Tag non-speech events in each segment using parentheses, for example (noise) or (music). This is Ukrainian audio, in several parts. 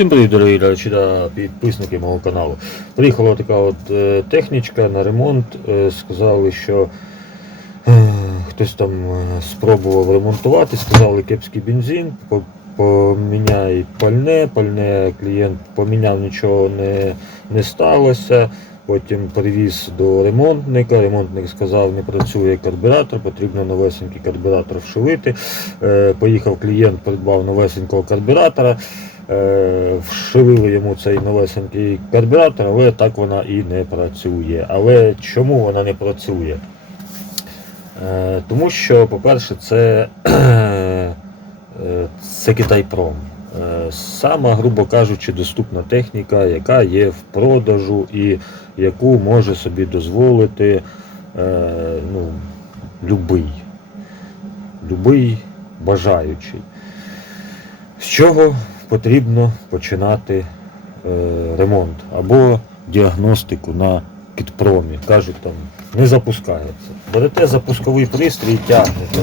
Всім привіт, дорогі глядачі та підписники мого каналу. Приїхала така от е, технічка на ремонт. Е, сказали, що е, хтось там спробував ремонтувати, сказали кепський бензин, по- поміняй пальне, пальне клієнт поміняв, нічого не, не сталося. Потім привіз до ремонтника. Ремонтник сказав, не працює карбюратор, потрібно новесенький карбюратор вшивити. Поїхав клієнт, придбав новесенького карбюратора. Е, Вшивили йому цей новесенький карбюратор, але так вона і не працює. Але чому вона не працює? Е, Тому що, по-перше, це, е, це Китайпром. Сама, грубо кажучи, доступна техніка, яка є в продажу і яку може собі дозволити ну, любий, любий бажаючий. З чого потрібно починати е, ремонт або діагностику на кітпромі. Кажуть, там не запускається. Берете запусковий пристрій і тягнете.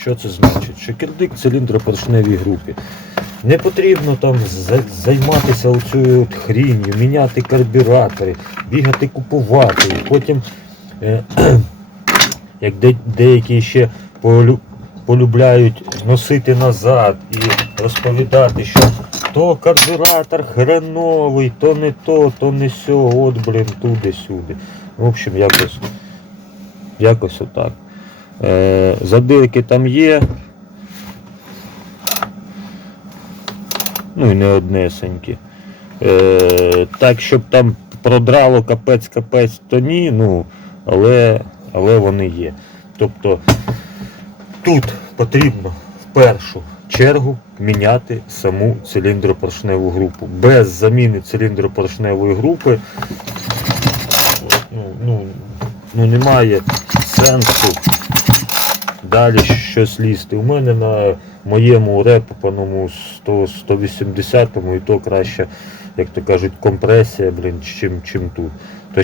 Що це значить? Кирдик в циліндропоршневій групі. Не потрібно там займатися оцею от хрінню, міняти карбюратори, бігати купувати. Потім, е, як де, деякі ще полю, полюбляють носити назад і розповідати, що то карбюратор хреновий, то не то, то не сьо, от, блін, туди-сюди. В общем, якось, якось отак. Е, задирки там є. Ну і не однесенькі. Е, так, щоб там продрало капець-капець, то ні, ну, але, але вони є. Тобто тут потрібно в першу чергу міняти саму циліндропоршневу групу. Без заміни циліндропоршневої групи ну, ну, ну, немає сенсу далі щось лізти. У мене на моєму репопаному 100, 180 і то краще, як то кажуть, компресія, блін, чим, чим тут. То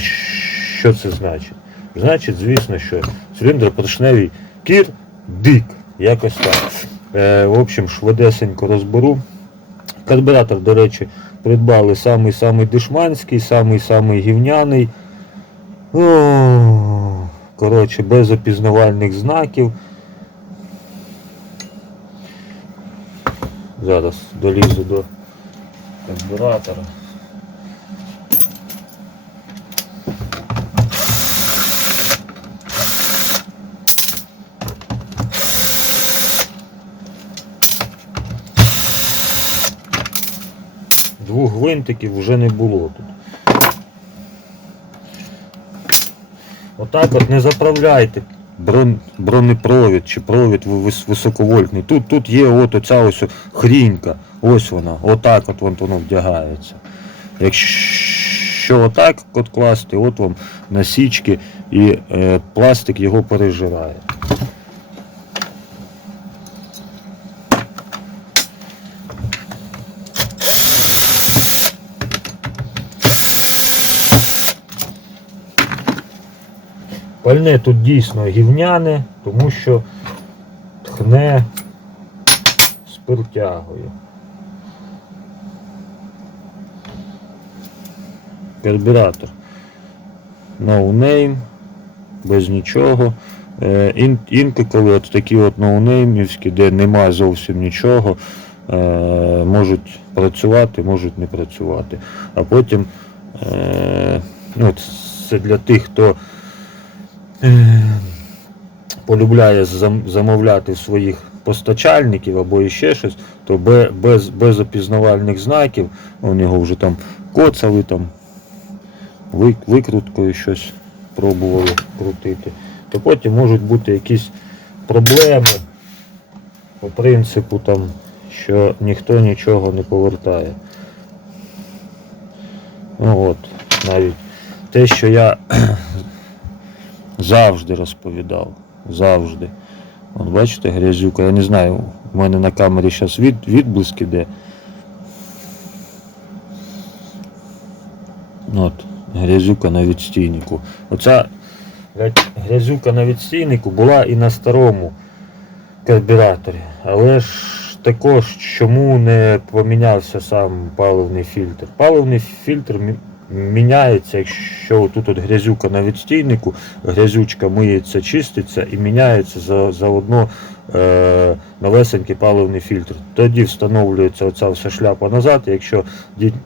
що це значить? Значить, звісно, що циліндропоршневий кір дик. Якось так. Е, в общем, швидесенько розберу. Карбюратор, до речі, придбали самий-самий дешманський, самий-самий гівняний. О, коротше, без опізнавальних знаків. Зараз долізу до карбюратора. Гвинтиків вже не було тут. Отак от не заправляйте брон, бронепровід чи провід високовольтний. Тут, тут є от оця ось хрінька. Ось вона. Отак от воно вдягається. Якщо отак от класти, от вам насічки і е, пластик його пережирає. Пальне тут дійсно гівняне, тому що тхне спиртягою. Карбюратор. No name, без нічого. Е, ін- Інколи от такі от ноунеймівські, де немає зовсім нічого, е, можуть працювати, можуть не працювати. А потім е, ну, от це для тих, хто полюбляє замовляти своїх постачальників або іще щось, то без, без опізнавальних знаків, у нього вже там коцали, там викруткою щось пробували крутити, то потім можуть бути якісь проблеми по принципу там, що ніхто нічого не повертає. Ну от, навіть те, що я завжди розповідав. Завжди. От бачите, грязюка, я не знаю, у мене на камері зараз від, відблиск іде. От, грязюка на відстійнику. Оця грязюка на відстійнику була і на старому карбюраторі. Але ж також чому не помінявся сам паливний фільтр? Паливний фільтр міняється, якщо тут от грязюка на відстійнику, грязючка миється, чиститься і міняється за, заодно е, новесенький паливний фільтр. Тоді встановлюється оця вся шляпа назад. Якщо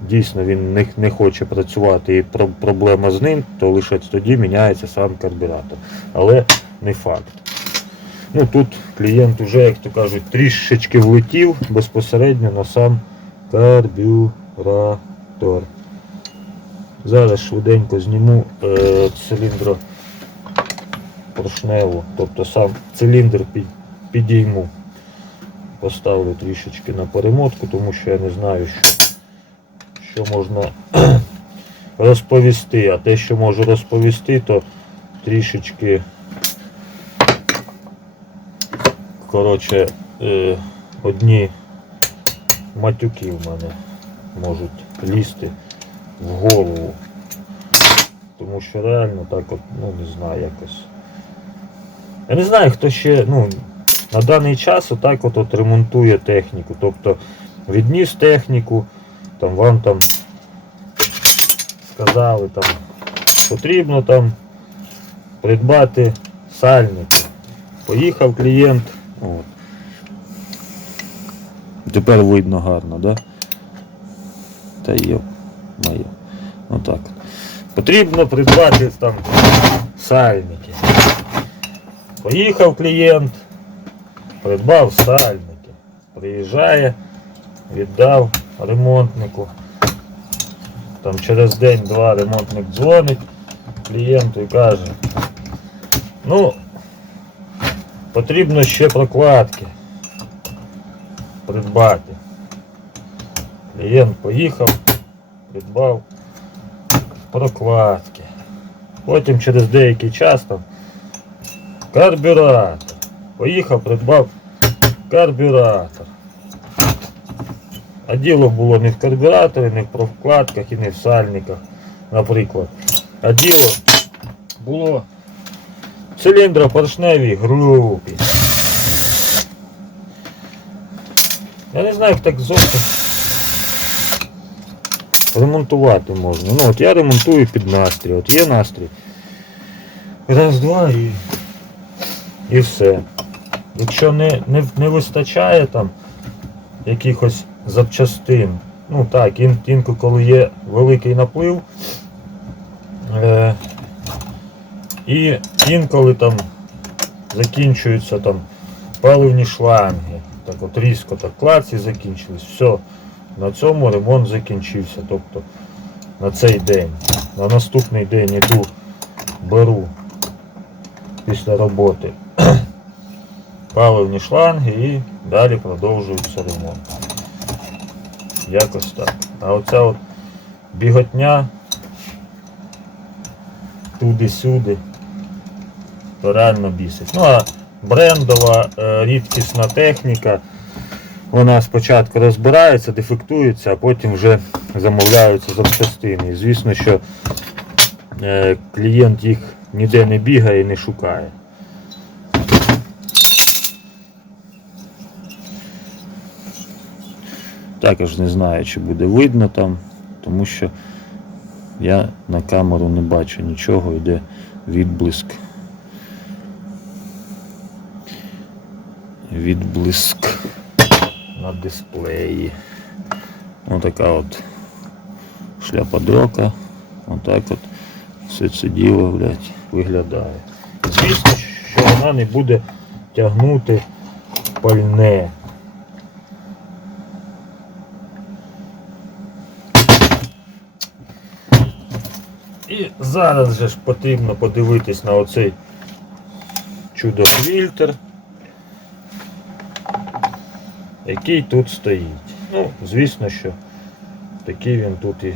дійсно він не, не хоче працювати і про- проблема з ним, то лише тоді міняється сам карбюратор. Але не факт. Ну тут клієнт вже, як то кажуть, трішечки влетів безпосередньо на сам карбюратор. Зараз швиденько зніму е, циліндро поршневу, тобто сам циліндр під, підійму. Поставлю трішечки на перемотку, тому що я не знаю, що, що можна (clears throat) розповісти. А те, що можу розповісти, то трішечки коротше, е, одні матюки в мене можуть лізти в голову. Тому що реально так от, ну не знаю, якось. Я не знаю, хто ще, ну, на даний час отак от, от ремонтує техніку. Тобто відніс техніку, там вам там сказали, там потрібно там придбати сальники. Поїхав клієнт. От. Тепер видно гарно, да? Та є моє. Отак. Потрібно придбати там сальники. Поїхав клієнт, придбав сальники. Приїжджає, віддав ремонтнику. Там через день-два ремонтник дзвонить клієнту і каже, ну, потрібно ще прокладки придбати. Клієнт поїхав, придбав прокладки. Потім через деякий час там карбюратор. Поїхав, придбав карбюратор. А діло було не в карбюраторі, не в прокладках і не в сальниках, наприклад. А діло було в циліндропоршневій групі. Я не знаю, як так зовсім ремонтувати можна. Ну от я ремонтую під настрій. От є настрій. Раз, два і, і все. Якщо не, не, не вистачає там якихось запчастин, ну так, ін, інколи коли є великий наплив, е, і інколи там закінчуються там паливні шланги. Так от різко так клац і закінчились. Все. На цьому ремонт закінчився. Тобто на цей день. На наступний день іду, беру після роботи (clears throat) паливні шланги і далі продовжується ремонт. Якось так. А оця от біготня туди-сюди, то реально бісить. Ну а брендова е, рідкісна техніка. Вона спочатку розбирається, дефектується, а потім вже замовляються запчастини. І звісно, що е, клієнт їх ніде не бігає і не шукає. Також не знаю, чи буде видно там, тому що я на камеру не бачу нічого, йде відблиск. Відблиск на дисплеї. Ось така от шляпа дрока. Отак от все це діло блядь, виглядає. Звісно, що вона не буде тягнути пальне. І зараз же ж потрібно подивитись на оцей чудо-фільтр, який тут стоїть. Ну, звісно, що такий він тут і,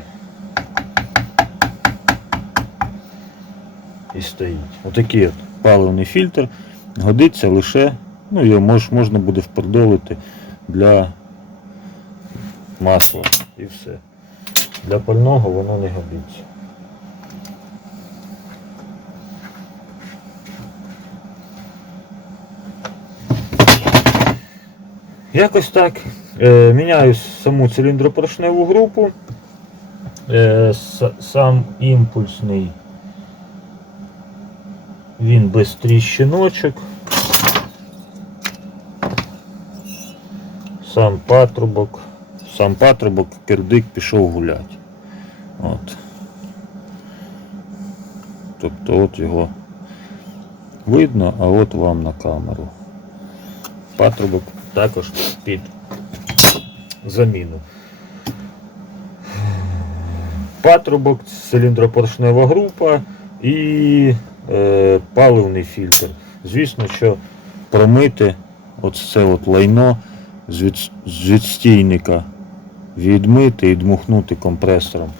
і стоїть. Отакий от паливний фільтр годиться лише, ну його мож, можна буде впродолити для масла і все. Для пального воно не годиться. Якось так. Е, міняю саму циліндропоршневу групу. Е, сам імпульсний. Він без тріщиночок. Сам патрубок. Сам патрубок, кирдик пішов гуляти. От. Тобто от його видно, а от вам на камеру. Патрубок також під заміну. Патрубок, циліндропоршнева група і е, паливний фільтр. Звісно, що промити от це от лайно з, від, з відстійника відмити і дмухнути компресором,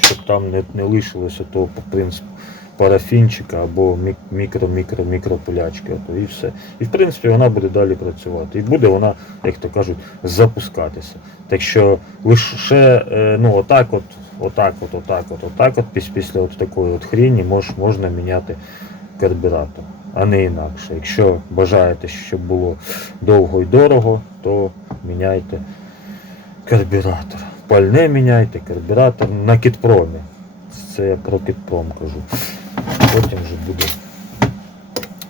щоб там не, не лишилося того принципу парафінчика або мікро-мікро-мікропилячки. ото І все. І в принципі вона буде далі працювати. І буде вона, як то кажуть, запускатися. Так що лише е, ну, отак от, отак от, отак от, отак от, після от такої от хріні мож, можна міняти карбюратор, а не інакше. Якщо бажаєте, щоб було довго і дорого, то міняйте карбюратор. Пальне міняйте, карбюратор на кітпромі. Це я про кітпром кажу. Потім вже буде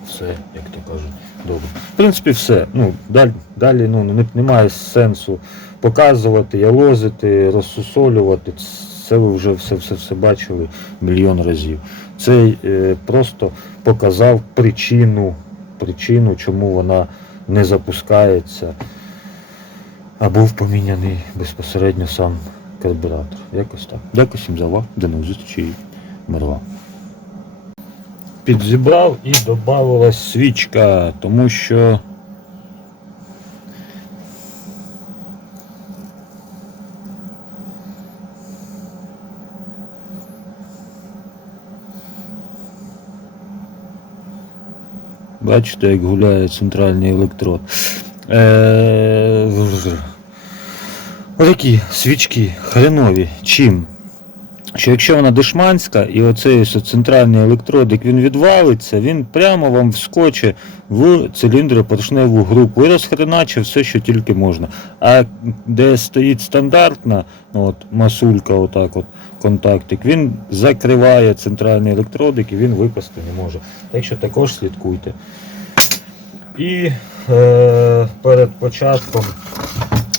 все, як то кажуть, добре. В принципі, все. Ну, далі, далі ну, не- немає сенсу показувати, ялозити, розсусолювати. Це ви вже все, все, все бачили мільйон разів. Це е, просто показав причину, причину, чому вона не запускається, а був поміняний безпосередньо сам карбюратор. Якось так. Дякую всім за увагу. До нових зустрічей. Мирва. Підзібрав і додавалась свічка, тому що. Бачите, як гуляє центральний електрод. Е, Отакі свічки хренові. Чим? Що якщо вона дешманська і оцей центральний електродик він відвалиться, він прямо вам вскоче в циліндропоршневу групу і розхреначе все, що тільки можна. А де стоїть стандартна от, масулька, отак от, контактик, він закриває центральний електродик і він випасти не може. Так що також слідкуйте. І е, перед початком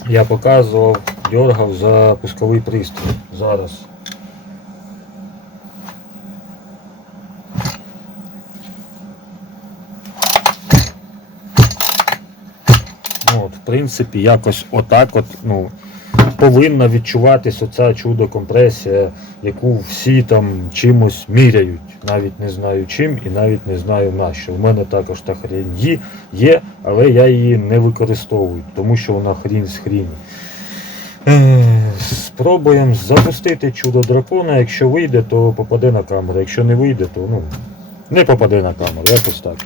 я показував, дергав за пусковий пристрій. Зараз. Ну, от, в принципі, якось отак от, ну, повинна відчуватись оця чудо-компресія, яку всі там чимось міряють. Навіть не знаю чим і навіть не знаю на що. У мене також та хрень є, є, але я її не використовую, тому що вона хрінь з хріні. Е, Спробуємо запустити чудо дракона. Якщо вийде, то попаде на камеру. Якщо не вийде, то ну, не попаде на камеру, якось так.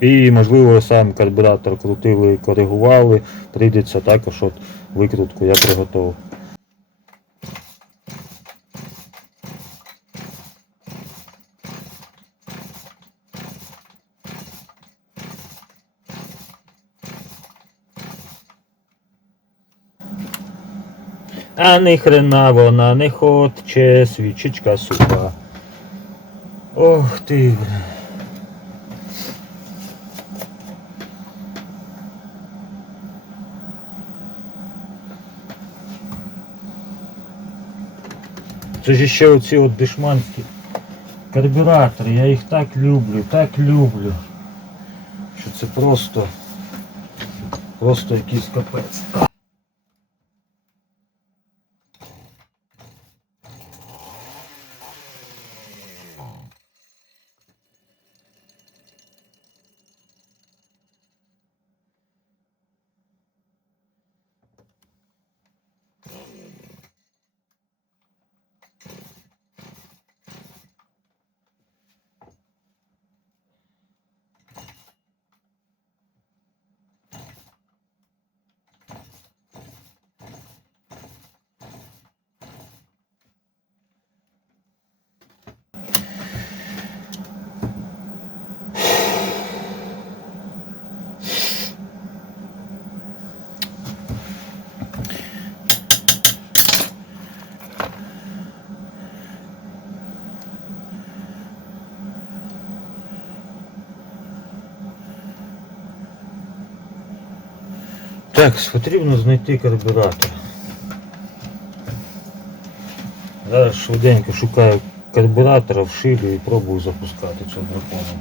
І можливо сам карбюратор крутили, коригували. Прийдеться також от викрутку я приготував. А ни хрена вона не хоче, свічечка суха. Ох ти. бля. Це ж ще оці от дешманські карбюратори, я їх так люблю, так люблю. Що це просто, просто якийсь капець. Так, потрібно знайти карбюратор. Зараз швиденько шукаю карбюратора, вшилю і пробую запускати цього дракона.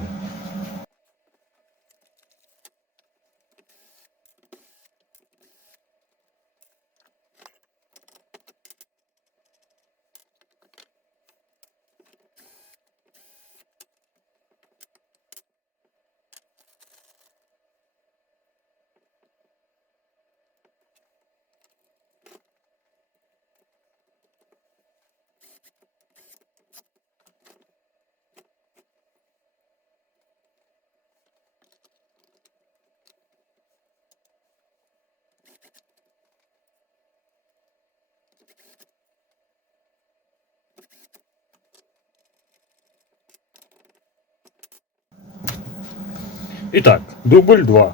І так, дубль 2.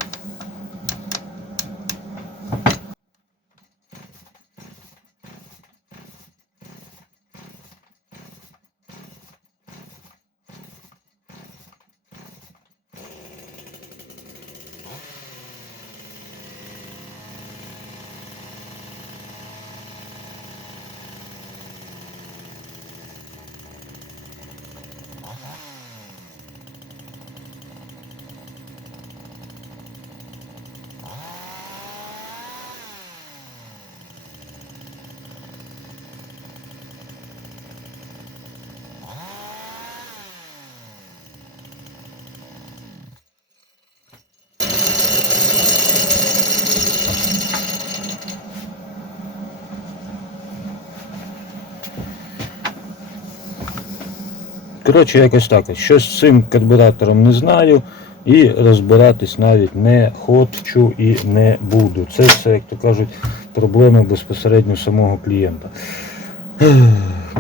Коротше, якось так. Що з цим карбюратором не знаю. І розбиратись навіть не хочу і не буду. Це все, як то кажуть, проблеми безпосередньо самого клієнта.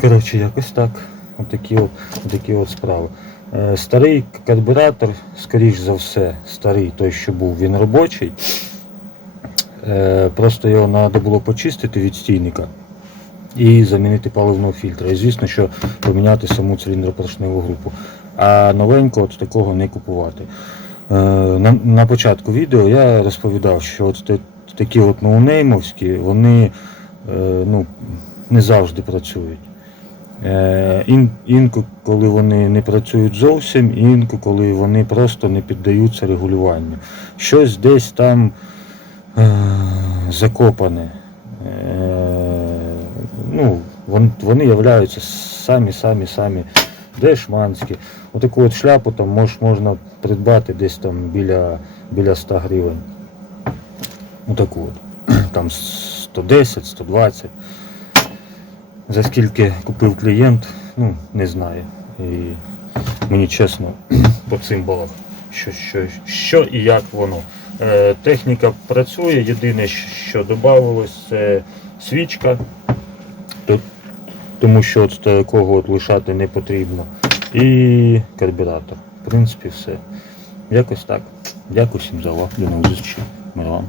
Коротше, якось так. Отакі от, отакі от справи. Е, Старий карбюратор, скоріш за все, старий той, що був, він робочий. Е, Просто його треба було почистити від стійника і замінити паливного фільтра. І звісно, що поміняти саму циліндропоршневу групу. А новенького от такого не купувати. Е, На, початку відео я розповідав, що от такі от ноунеймовські, вони е, ну, не завжди працюють. Е, ін, інку, коли вони не працюють зовсім, інку, коли вони просто не піддаються регулюванню. Щось десь там закопане. Ну, вон, вони являються самі, самі, самі дешманські. Отаку от шляпу там мож, можна придбати десь там біля, біля 100 гривень. Отаку от. (clears throat) Там 110, 120. За скільки купив клієнт, ну, не знаю. І мені чесно (clears throat) по цимбалах, що, що, що і як воно. Е, техніка працює, єдине, що додавалось, це свічка, тому що от такого от лишати не потрібно. І карбюратор. В принципі, все. Якось так. Дякую всім за увагу. До нових зустрічей. Мир вам.